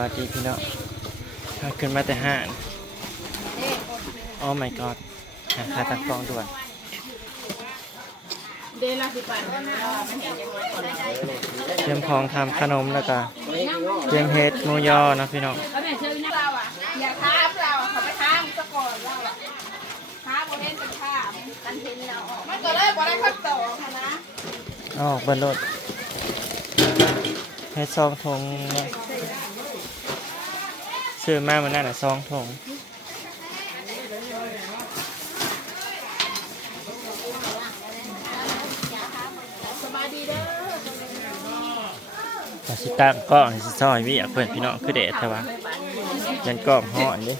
วัสดีพี่น้องถ้าขึ้นมาแต่ห้านโอ้ my god หาคาตังกองด่วน เดลาสิปันมันเห็นยังไงก่อนนะเตรียมของทำขนมแล้วก็เตรียมเฮ็ดหมูยอนะพี่น้องเขาแม่เชื่อนะเราอะอย่าท้าเราอะเขาไปท้ามซะกอนเราอะท้าโบเลนเป็นท้ามกันเห็นเรามันก็เลยบ่ได้ขั้นต่อค่ะนะออกบิดรถเฮ็ดซองทงเนี่ย ซื้อมามันนั่นน่ะซองทงสบายดีเด้อแต่สิตั้งกล้องให้สิซอยวิอะเพื่อนพี่น้องคือเด็ดใช่ปะยันกล้องห่ออันนี้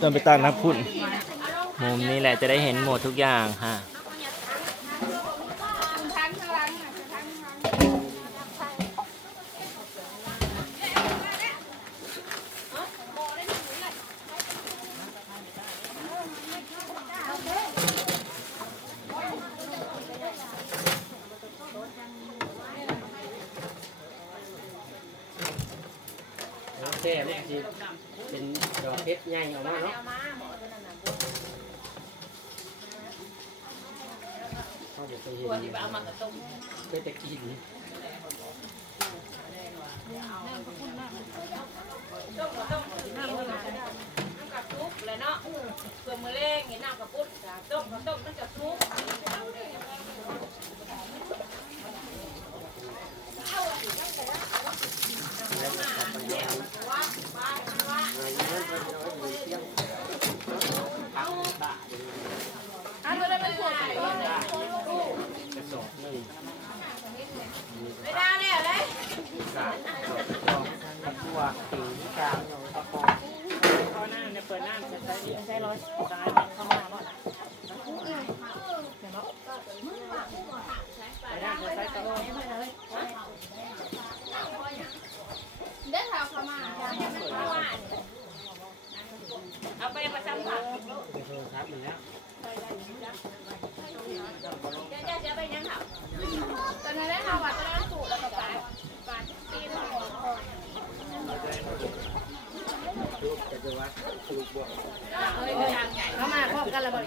ต้องไปตั้งนับพุ่นมุมนี้แหละจะได้เห็นหมดทุกอย่างค่ะ ทั้งข้างหลังอะทั้งข้าง แซ่เนี่ย สิเป็นดอกเพชรใหญ่ออกมาเนาะเขาบอกไปเห็นตัวที่เอามากระตุ้มเคยแต่กินต้มกระตุ้มน้ำกับซุปเลยเนาะเพื่อมือเล่งเห็นน้ำกับปุ๊บต้มกระตุ้มมันกับซุป อันนี้ได้เป็นขวดก่อนไม่ได้เนี่ยเลย ตัวผิวกลางเนาะตะกอน พอหน้าเนี่ยเปิดหน้าจะใช้ใช้ร้อยสายเข้ามาหมด ได้ข่าวเข้ามาเอาไปประจำผักเป็นโทรศัพท์อยู่แล้วจะจะจะไปยังค่ะตอนนั้นได้ข่าวว่าจะได้สูตรแล้วก็ไปไปปีนจะดูว่าสรุปบวกเข้ามาพร้อมกันล้วบ่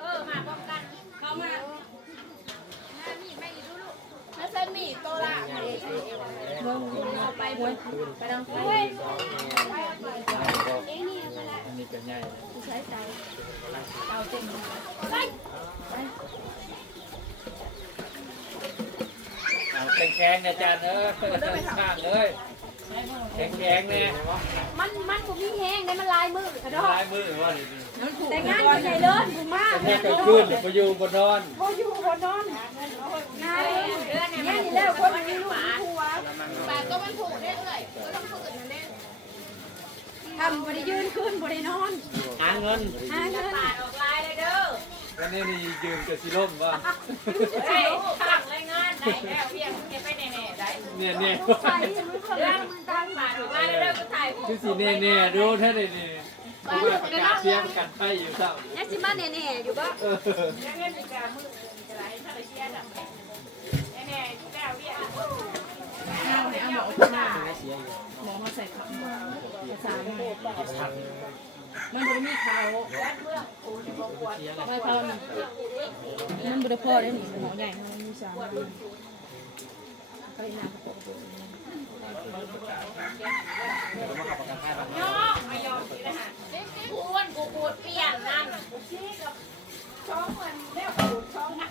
เออมาพร้อมกันเข้ามาแล้วเส้นห มี่โตละไปบวยไปดังไฟอันนี้เป็นใหญ่เอาแข็งๆนะอาจารย์เออข้างเลยแข็งๆเนี่ยมันมันผมมีแห้งได้มันลายมือค่ะดอกลายมือว่าดิแต่งานอยู่ใหญ่เลิศผมมากแค่กลางคืนไปอยู่บนนอนพออยู่บนนอนนายเนี่ยนี่แล้วคนมีลูกมีผัว ปากก็มันถูกได้เอ่ยก็ต้องฝืนนั่นเอง ทำบริยืนขึ้นบรินอนหาเงินหาเงินปาดออกลายเลยเด้อวันนี้นี่ยืมกับสิล่มว่าใช่สั่งรายงานได้แล้วเพียงเก็บไปแน่ๆได้เนี่ยเนี่ยใส่มือคนเรื่องมือตั้งปาดออกลายแล้วก็ถ่ายคือสีเนี่ยเนี่ยรู้แท้เลยเนี่ยเพราะว่าประกาศเสียงกันไฟอยู่เศร้าเนี่ยสิมาแน่ๆอยู่บ่เออเงินมีการมือจะไหลถ้าเราเชียร์ดับแน่ๆแล้วเรียกเอาเอาหมอขึ้นมาหมอมาใส่ขับภาษาหน่อยมันบริมีเขาไม่เขามันบริพ่อได้หนิหมอใหญ่มันมีสามไปนานย่อไม่ยอมสินะฮะกูอ้วนกูปูดเปลี่ยนนั่นชี้กับช่องมันแล้วกูช่องนั่น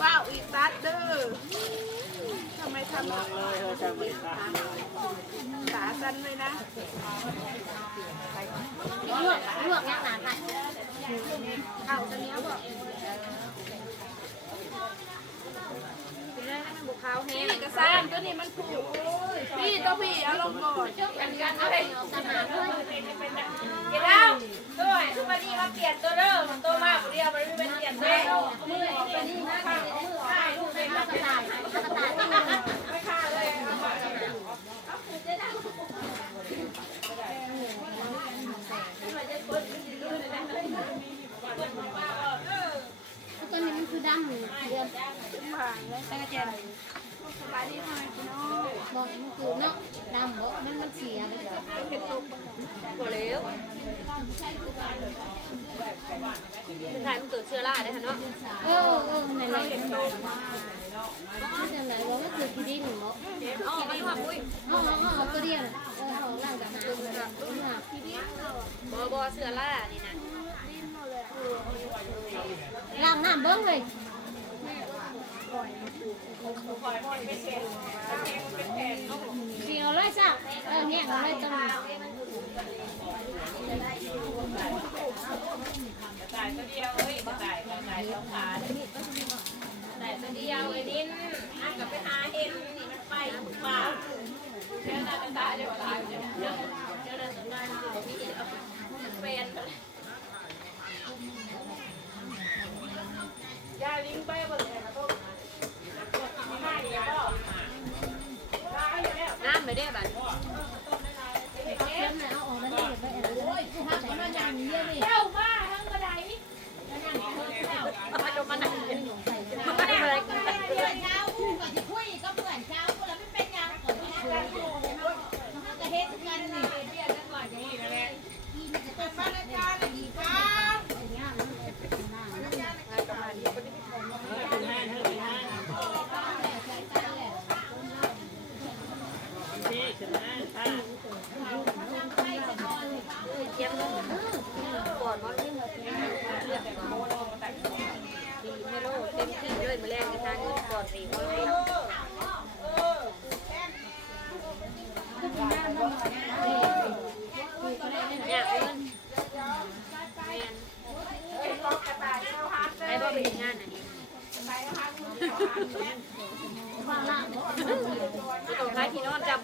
ว้าวอีตาดเด้อทำไมทำแบบนี้ขาสันเลยนะลวกลวกเนี้ยหนานค่ะเข่าจะเนี้ยบอกบุกเขาแห้งกระซ้าตัวนี้มันผูกพี่ตัวพี่เอาลงก่อนเป็นกัรเอาไปสมานเลย แล้วตัวทุกวันนี้มาเปลี่ยนตัวเด้อมันตัวมากกว่เดียวมันไม่เป็นเปลี่ยนเลยมืเอาไปเอามือ ถ่ามันเกิดเชื้อราได้ค่ะเนาะเออเออไหนไหนไหนไหนว่ามันเกิดดินเนาะอ๋อไม่ว่าปุ้ยอ๋ออ๋อตัวเดียวเออของหลังจากนั้นที่ดินบอบอเชื้อรานี่นะล้างน้ำเบิ้งเลยเดี๋ยวเลยสักเออเนี่ยเลยจัง ต่ายตัเดียวเอ้ยกระต่ายกระต่ายสองขาแต่ตัเดียวไอ้นินอันกับไปหาเห็นนี่มันไปป่าเจ้หน้าตาเดียวตายเจ้าหน้าตาที่เป็นยาลิงไปหมดเลยนะพวก เทียนเลยขวดมันเรื่องเลยดีให้โล่เต็มที่เลยมือแรงดีค่ะขวดนี่มันเรื่อง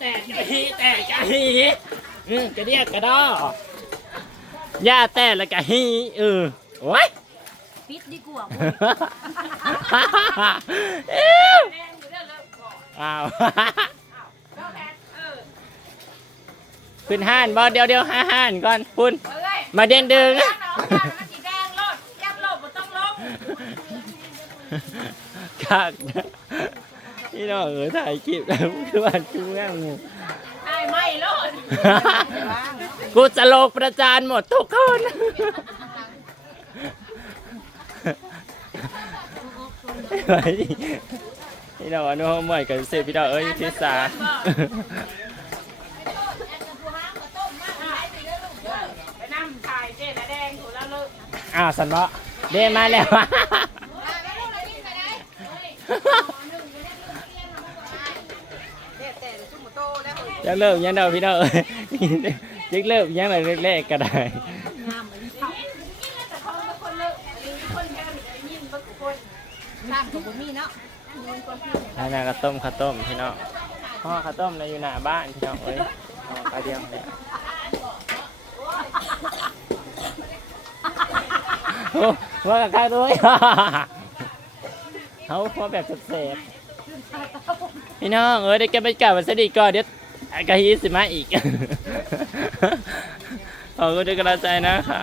แต่จะฮีแต่จะฮีอืมกะเดียกกระดอย่าแต่และก็ฮีเออโอ้ยปิดดีกว่าเว้อ้าฮ่เฮ่ออ้าวขึ้นห้านบ่เดี๋ยวเดี๋ยวห้าห้านก่อนพุ่นมาเด่นดึงกมันสีแดงโลยับโลดบ่ต้องลง คัก พี่น้องเออถ่ายคลิปแล้วคือว่าชูแม่งหมูไอ้ไม่รถกูจะโลกประจานหมดทุกคนพี่น้องอนุโมทนากันเสร็จพี่น้องเอ้ยพิสาไปนั่งถ่ายเจ๊แดงถูกแล้วเลิกอ้าวสันเบาะเดมาแล้ว ยังเริ่มยังเดาพี่น้องเอ้ยยังเริ่มยังอะไรเล็กๆก็ได้ข้างกับบุมีเนาะอันนั้นข้าวต้มข้าวต้มพี่น้องห่อข้าวต้มในอยู่หน้าบ้านพี่น้องเอ้ยห่อปลาเดียวเนี่ยว่ากับใครด้วยเขาพอแบบเสพๆพี่น้องเอ้ยได้แก้ไปกลับมาสดีก่อนเดี๋ยว กะฮีสิมาอีกขอบคุณทุกกำลังใจนะคะ